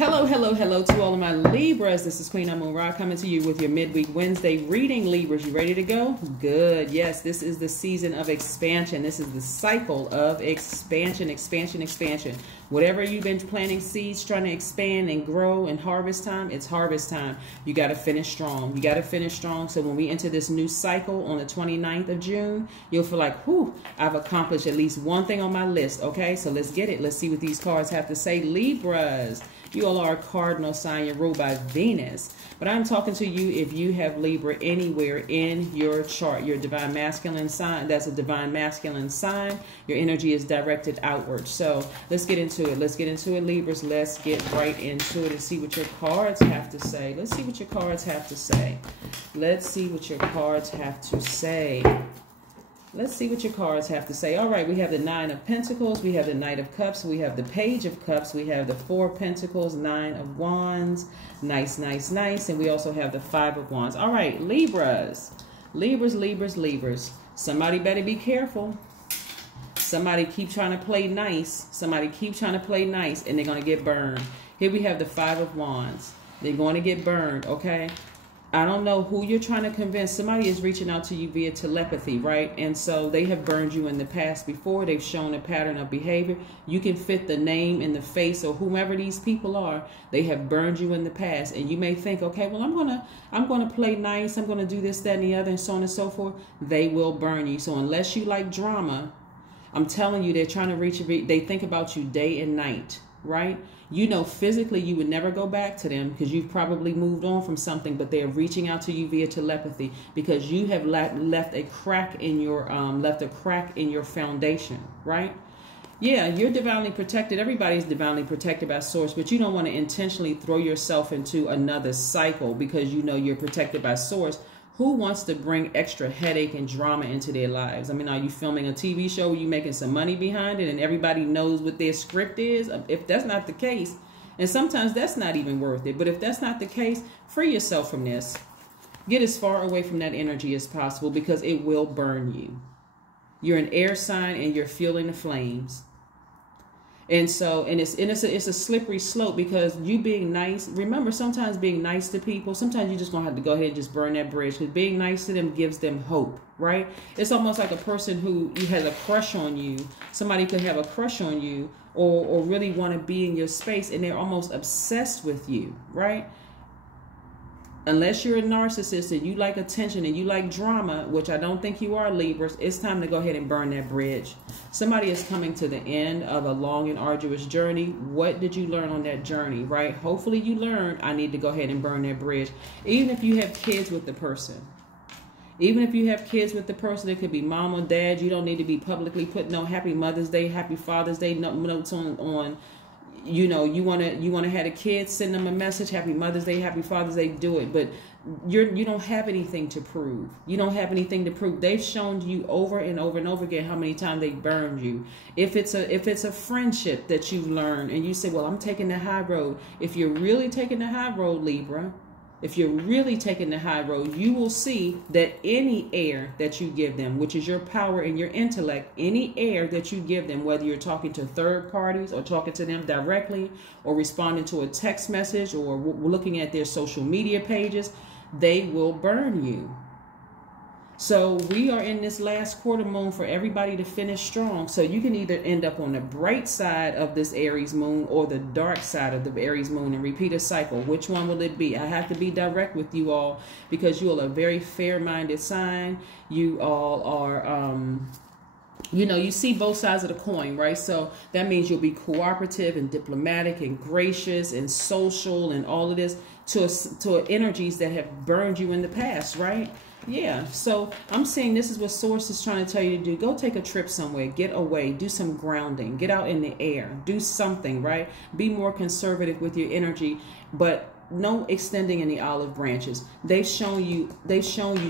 Hello, hello, hello to all of my Libras. This is Queen Amun Ra coming to you with your midweek Wednesday reading. Libras, you ready to go? Good. Yes, this is the season of expansion. This is the cycle of expansion, expansion, expansion. Whatever you've been planting seeds, trying to expand and grow and harvest time, it's harvest time. You got to finish strong. You got to finish strong. So when we enter this new cycle on the 29th of June, you'll feel like, whew, I've accomplished at least one thing on my list. Okay, so let's get it. Let's see what these cards have to say. Libras, you all are a cardinal sign. You're ruled by Venus. But I'm talking to you if you have Libra anywhere in your chart. Your divine masculine sign, that's a divine masculine sign. Your energy is directed outward. So let's get into it. Let's get into it, Libras. Let's get right into it and see what your cards have to say. Let's see what your cards have to say. Let's see what your cards have to say. Let's see what your cards have to say. All right, we have the Nine of Pentacles. We have the Knight of Cups. We have the Page of Cups. We have the Four of Pentacles, Nine of Wands. Nice, nice, nice. And we also have the Five of Wands. All right, Libras. Libras, Libras, Libras. Somebody better be careful. Somebody keep trying to play nice. Somebody keep trying to play nice, and they're going to get burned. Here we have the Five of Wands. They're going to get burned, okay? I don't know who you're trying to convince. Somebody is reaching out to you via telepathy, right? And so they have burned you in the past before. They've shown a pattern of behavior. You can fit the name in the face or whomever these people are. They have burned you in the past. And you may think, okay, well, I'm gonna play nice. I'm gonna do this, that, and the other, and so on and so forth. They will burn you. So unless you like drama, I'm telling you, they're trying to reach you. They think about you day and night, right? You know, physically, you would never go back to them because you've probably moved on from something, but they're reaching out to you via telepathy because you have left a crack in your foundation, right? Yeah, you're divinely protected. Everybody's divinely protected by source, but you don't want to intentionally throw yourself into another cycle because you know you're protected by source. Who wants to bring extra headache and drama into their lives? I mean, are you filming a TV show where you're making some money behind it and everybody knows what their script is? If that's not the case, and sometimes that's not even worth it, but if that's not the case, free yourself from this. Get as far away from that energy as possible because it will burn you. You're an air sign and you're feeling the flames. And so, it's a slippery slope because you being nice, remember sometimes being nice to people, sometimes you're just going to have to go ahead and just burn that bridge because being nice to them gives them hope, right? It's almost like a person who has a crush on you. Somebody could have a crush on you or really want to be in your space and they're almost obsessed with you, right? Unless you're a narcissist and you like attention and you like drama, which I don't think you are, Libras, it's time to go ahead and burn that bridge. Somebody is coming to the end of a long and arduous journey. What did you learn on that journey, right? Hopefully you learned, I need to go ahead and burn that bridge. Even if you have kids with the person. Even if you have kids with the person, it could be mom or dad. You don't need to be publicly putting no Happy Mother's Day, Happy Father's Day notes on you know, you want to have a kid, send them a message, Happy Mother's Day, Happy Father's Day, do it. But you don't have anything to prove. You don't have anything to prove. They've shown you over and over and over again how many times they burned you. If it's a friendship that you've learned and you say, well, I'm taking the high road. If you're really taking the high road, Libra, if you're really taking the high road, you will see that any air that you give them, which is your power and your intellect, any air that you give them, whether you're talking to third parties or talking to them directly or responding to a text message or looking at their social media pages, they will burn you. So we are in this last quarter moon for everybody to finish strong. So you can either end up on the bright side of this Aries moon or the dark side of the Aries moon and repeat a cycle. Which one will it be? I have to be direct with you all because you all are a very fair-minded sign. You all are, you know, you see both sides of the coin, right? So that means you'll be cooperative and diplomatic and gracious and social and all of this to energies that have burned you in the past, right? Yeah, so I'm saying this is what Source is trying to tell you to do. Go take a trip somewhere, get away, do some grounding, get out in the air, do something, right? Be more conservative with your energy, but no extending any olive branches. They've shown you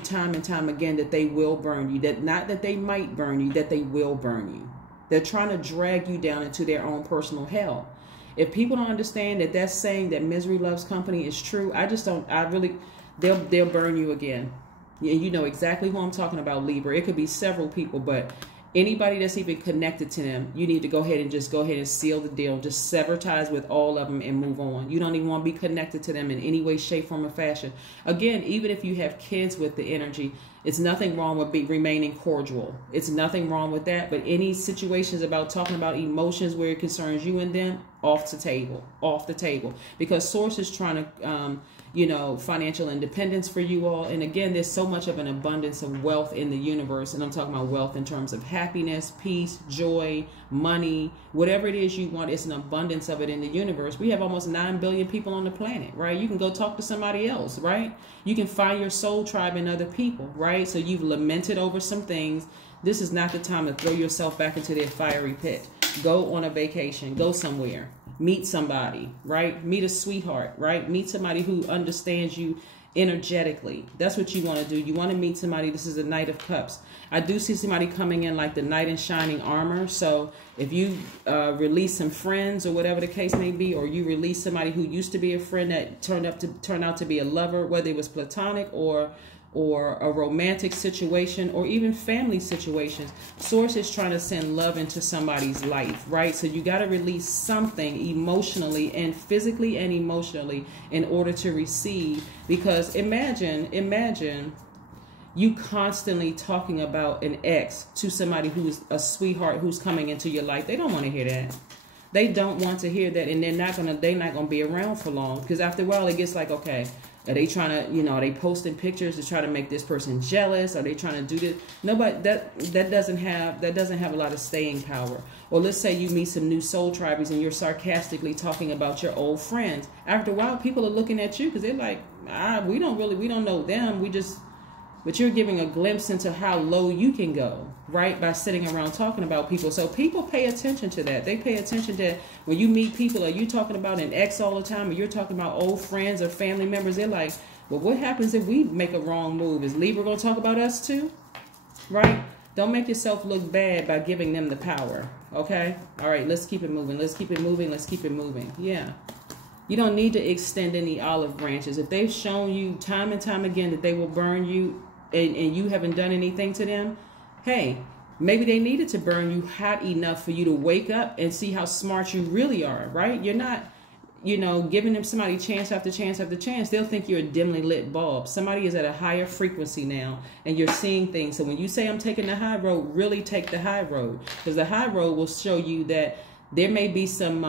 time and time again that they will burn you, that not that they might burn you, that they will burn you. They're trying to drag you down into their own personal hell. If people don't understand that that's saying that misery loves company is true, they'll burn you again. And you know exactly who I'm talking about, Libra. It could be several people, but Anybody that's even connected to them, you need to go ahead and seal the deal. Just sever ties with all of them and move on. You don't even want to be connected to them in any way, shape, form, or fashion. Again, even if you have kids with the energy, it's nothing wrong with remaining cordial. It's nothing wrong with that. But any situations about talking about emotions where it concerns you and them, off the table. Because Source is trying to, financial independence for you all. And again, there's so much of an abundance of wealth in the universe. And I'm talking about wealth in terms of happiness, peace, joy, money, whatever it is you want. It's an abundance of it in the universe. We have almost 9 billion people on the planet, right? You can go talk to somebody else, right? You can find your soul tribe in other people, right? So you've lamented over some things. This is not the time to throw yourself back into their fiery pit. Go on a vacation, go somewhere. Meet somebody, right? Meet a sweetheart, right? Meet somebody who understands you energetically. That's what you want to do. You want to meet somebody. This is a Knight of Cups. I do see somebody coming in like the knight in shining armor. So if you release some friends or whatever the case may be, or you release somebody who used to be a friend that turned out to be a lover, whether it was platonic or a romantic situation, or even family situations, Source is trying to send love into somebody's life, right? So you got to release something emotionally and physically and emotionally in order to receive. Because imagine you constantly talking about an ex to somebody who's a sweetheart who's coming into your life. They don't want to hear that. They don't want to hear that, and they're not gonna be around for long. Because after a while, it gets like, okay, are they trying to, are they posting pictures to try to make this person jealous? Are they trying to do this? Nobody, that doesn't have a lot of staying power. Or let's say you meet some new soul tribes and you're sarcastically talking about your old friends. After a while, people are looking at you because they're like, we don't know them. But you're giving a glimpse into how low you can go, right? By sitting around talking about people. So people pay attention to that. They pay attention to when you meet people, are you talking about an ex all the time, or you're talking about old friends or family members? They're like, well, what happens if we make a wrong move? Is Libra going to talk about us too? Right? Don't make yourself look bad by giving them the power. Okay? All right, let's keep it moving. Let's keep it moving. Let's keep it moving. Yeah. You don't need to extend any olive branches. If they've shown you time and time again that they will burn you, and you haven't done anything to them, hey, maybe they needed to burn you hot enough for you to wake up and see how smart you really are, right? You're not, giving them somebody chance after chance after chance. They'll think you're a dimly lit bulb. Somebody is at a higher frequency now, and you're seeing things. So when you say I'm taking the high road, really take the high road, because the high road will show you that there may be some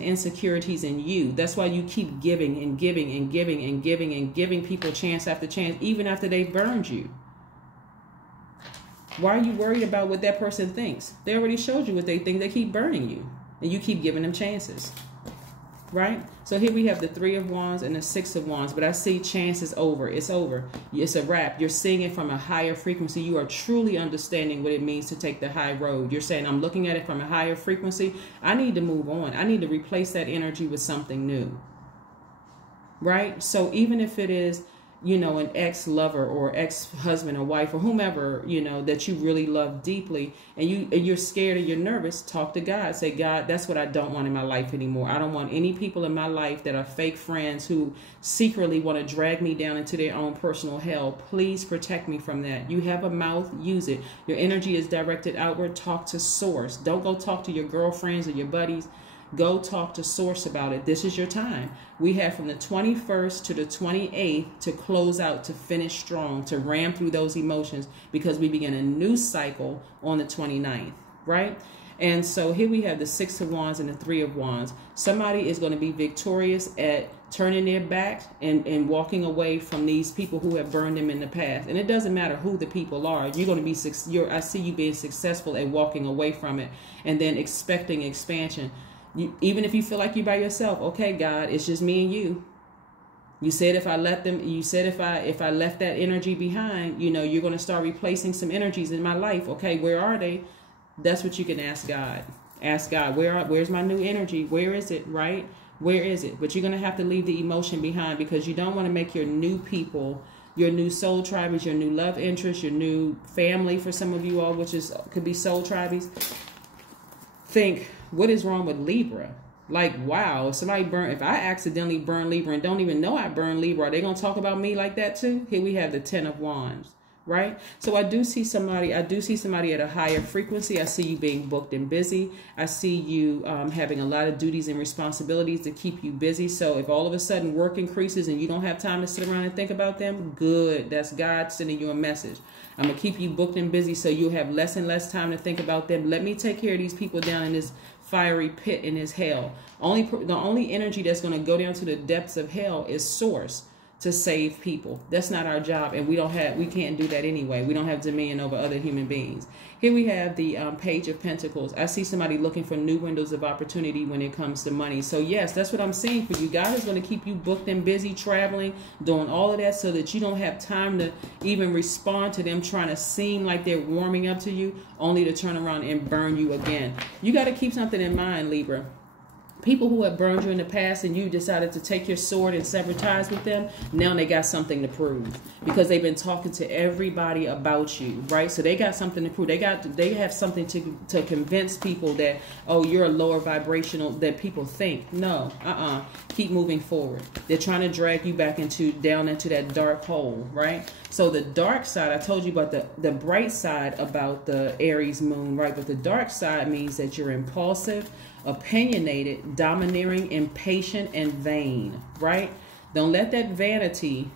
insecurities in you. That's why you keep giving and giving and giving and giving and giving people chance after chance, even after they've burned you. Why are you worried about what that person thinks? They already showed you what they think. They keep burning you, and you keep giving them chances, right? So here we have the 3 of Wands and the 6 of Wands, but I see chance is over. It's over. It's a wrap. You're seeing it from a higher frequency. You are truly understanding what it means to take the high road. You're saying, I'm looking at it from a higher frequency. I need to move on. I need to replace that energy with something new, right? So even if it is, an ex-lover or ex-husband or wife or whomever, that you really love deeply, and you're scared or you're nervous, talk to God. Say, God, that's what I don't want in my life anymore. I don't want any people in my life that are fake friends who secretly want to drag me down into their own personal hell. Please protect me from that. You have a mouth, use it. Your energy is directed outward. Talk to Source. Don't go talk to your girlfriends or your buddies. Go talk to Source about it. This is your time. We have from the 21st to the 28th to close out, to finish strong, to ram through those emotions, because we begin a new cycle on the 29th, right? And so here we have the 6 of Wands and the 3 of Wands. Somebody is going to be victorious at turning their back and walking away from these people who have burned them in the past. And it doesn't matter who the people are. You're going to be, I see you being successful at walking away from it and then expecting expansion. Even if you feel like you're by yourself, okay, God, it's just me and you. You said if I let them, you said if I left that energy behind, you're going to start replacing some energies in my life. Okay, where are they? That's what you can ask God. Ask God, where's my new energy? Where is it, right? Where is it? But you're going to have to leave the emotion behind, because you don't want to make your new people, your new soul tribes, your new love interest, your new family for some of you all, which could be soul tribes, think, what is wrong with Libra? Like, wow, if I accidentally burn Libra and don't even know I burn Libra, are they going to talk about me like that too? Here we have the 10 of Wands, right? So I do see somebody at a higher frequency. I see you being booked and busy. I see you having a lot of duties and responsibilities to keep you busy. So if all of a sudden work increases and you don't have time to sit around and think about them, good. That's God sending you a message. I'm going to keep you booked and busy so you'll have less and less time to think about them. Let me take care of these people down in this fiery pit, in this hell. The only energy that's going to go down to the depths of hell is source, to save people. That's not our job, and we can't do that anyway. We don't have dominion over other human beings. Here we have the Page of Pentacles. I see somebody looking for new windows of opportunity when it comes to money. So yes, that's what I'm seeing for you. God is going to keep you booked and busy, traveling, doing all of that so that you don't have time to even respond to them trying to seem like they're warming up to you, only to turn around and burn you again. You got to keep something in mind, Libra. People who have burned you in the past and you decided to take your sword and sever ties with them, now they got something to prove because they've been talking to everybody about you, right? So they got something to prove. They have something to convince people that, oh, you're a lower vibrational that people think. No, keep moving forward. They're trying to drag you back down into that dark hole, right? So the dark side, I told you about the bright side about the Aries moon, right? But the dark side means that you're impulsive, opinionated, domineering, impatient, and vain, right? Don't let that vanity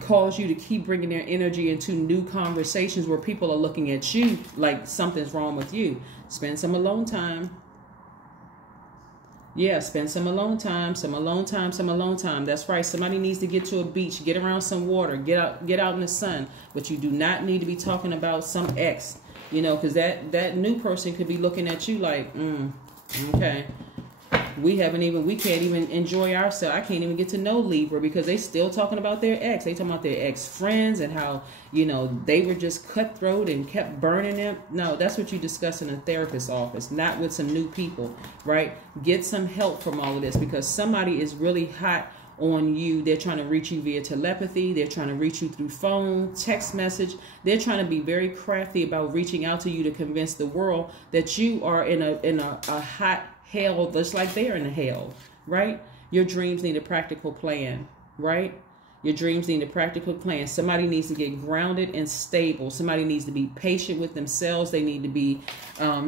cause you to keep bringing their energy into new conversations where people are looking at you like something's wrong with you. Spend some alone time. Yeah, spend some alone time, some alone time, some alone time. That's right. Somebody needs to get to a beach, get around some water, get out in the sun. But you do not need to be talking about some ex. You know, because that new person could be looking at you like, okay, we can't even enjoy ourselves. I can't even get to know Libra because they still talking about their ex. They talking about their ex-friends and how, you know, they were just cutthroat and kept burning them. No, that's what you discuss in a therapist's office, not with some new people, right? Get some help from all of this because somebody is really hot on you. They're trying to reach you via telepathy. They're trying to reach you through phone, text message. They're trying to be very crafty about reaching out to you to convince the world that you are in a hot hell just like they're in a hell, right? Your dreams need a practical plan, right? Your dreams need a practical plan. Somebody needs to get grounded and stable. Somebody needs to be patient with themselves. They need to be,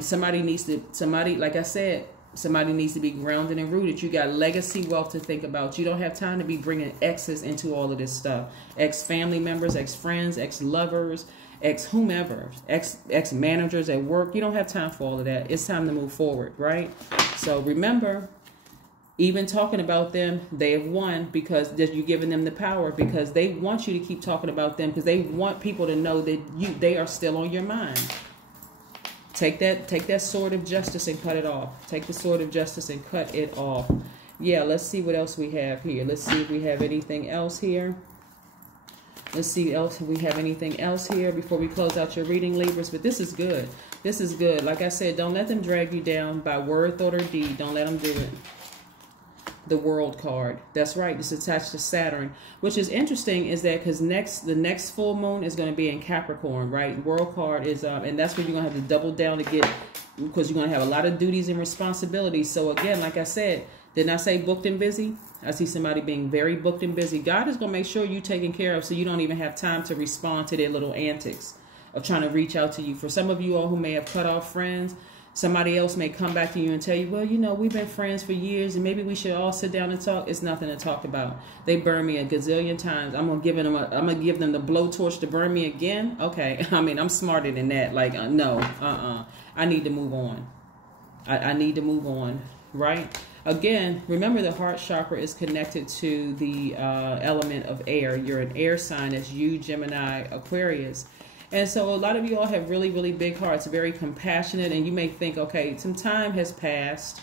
somebody like I said, somebody needs to be grounded and rooted. You got legacy wealth to think about. You don't have time to be bringing exes into all of this stuff. Ex-family members, ex-friends, ex-lovers, ex-whomever, ex-managers at work. You don't have time for all of that. It's time to move forward, right? So remember, even talking about them, they have won because you're giving them the power because they want you to keep talking about them because they want people to know that they are still on your mind. Take that sword of justice and cut it off. Take the sword of justice and cut it off. Yeah, let's see what else we have here. Let's see if we have anything else here. Let's see if we have anything else here before we close out your reading, Libras. But this is good. This is good. Like I said, don't let them drag you down by word, thought, or deed. Don't let them do it. The World card. That's right. It's attached to Saturn, which is interesting is that because the next full moon is going to be in Capricorn, right? World card is, and that's where you're going to have to double down to get, because you're going to have a lot of duties and responsibilities. So again, like I said, didn't I say booked and busy? I see somebody being very booked and busy. God is going to make sure you're taken care of so you don't even have time to respond to their little antics of trying to reach out to you. For some of you all who may have cut off friends, somebody else may come back to you and tell you, well, you know, we've been friends for years and maybe we should all sit down and talk. It's nothing to talk about. They burned me a gazillion times. I'm going to give them the blowtorch to burn me again. Okay. I mean, I'm smarter than that. Like, no, I need to move on. I need to move on. Right. Again, remember the heart chakra is connected to the element of air. You're an air sign. That's you, Gemini, Aquarius. And so a lot of you all have really, really big hearts, very compassionate. And you may think, okay, some time has passed.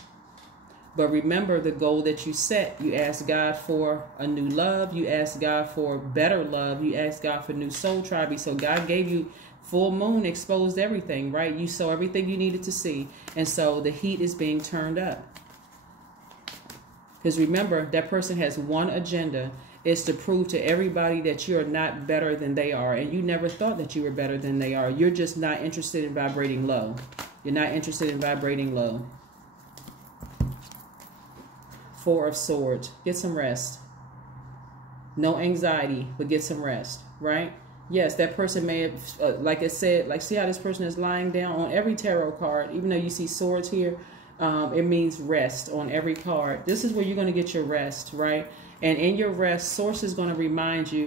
But remember the goal that you set. You ask God for a new love. You ask God for better love. You ask God for new soul tribe. So God gave you full moon, exposed everything, right? You saw everything you needed to see. And so the heat is being turned up. Because remember, that person has one agenda. Is to prove to everybody that you're not better than they are. And you never thought that you were better than they are. You're just not interested in vibrating low. You're not interested in vibrating low. Four of Swords. Get some rest. No anxiety, but get some rest, right? Yes, that person may have, like I said, like see how this person is lying down on every tarot card, even though you see swords here, it means rest on every card. This is where you're going to get your rest, right? And in your rest, Source is going to remind you,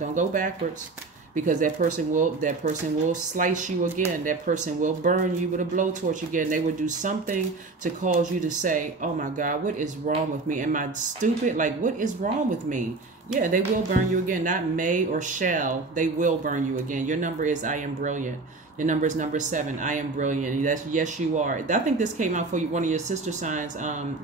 don't go backwards, because that person will slice you again. That person will burn you with a blowtorch again. They will do something to cause you to say, oh my God, what is wrong with me? Am I stupid? Like, what is wrong with me? Yeah, they will burn you again. Not may or shall. They will burn you again. Your number is I am brilliant. Your number is number 7. I am brilliant. That's yes, you are. I think this came out for you, one of your sister signs,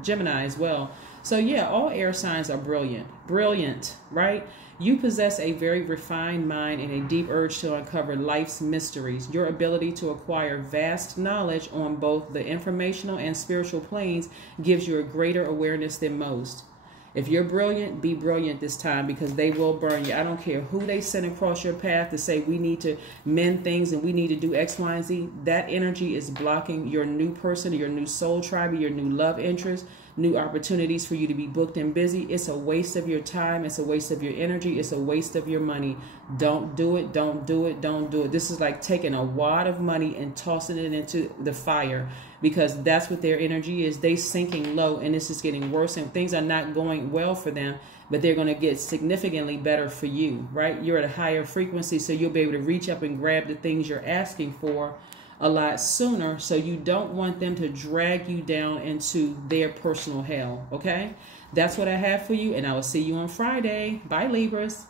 Gemini as well. So yeah, all air signs are brilliant. Brilliant, right? You possess a very refined mind and a deep urge to uncover life's mysteries. Your ability to acquire vast knowledge on both the informational and spiritual planes gives you a greater awareness than most. If you're brilliant, be brilliant this time, because they will burn you. I don't care who they send across your path to say we need to mend things and we need to do X, Y, and Z. That energy is blocking your new person, your new soul tribe, your new love interest, new opportunities for you to be booked and busy. It's a waste of your time. It's a waste of your energy. It's a waste of your money. Don't do it. Don't do it. Don't do it. This is like taking a wad of money and tossing it into the fire, because that's what their energy is. They sinking low, and this is getting worse, and things are not going well for them, but they're going to get significantly better for you, right? You're at a higher frequency, so you'll be able to reach up and grab the things you're asking for a lot sooner. So you don't want them to drag you down into their personal hell, okay? That's what I have for you, and I will see you on Friday. Bye, Libras.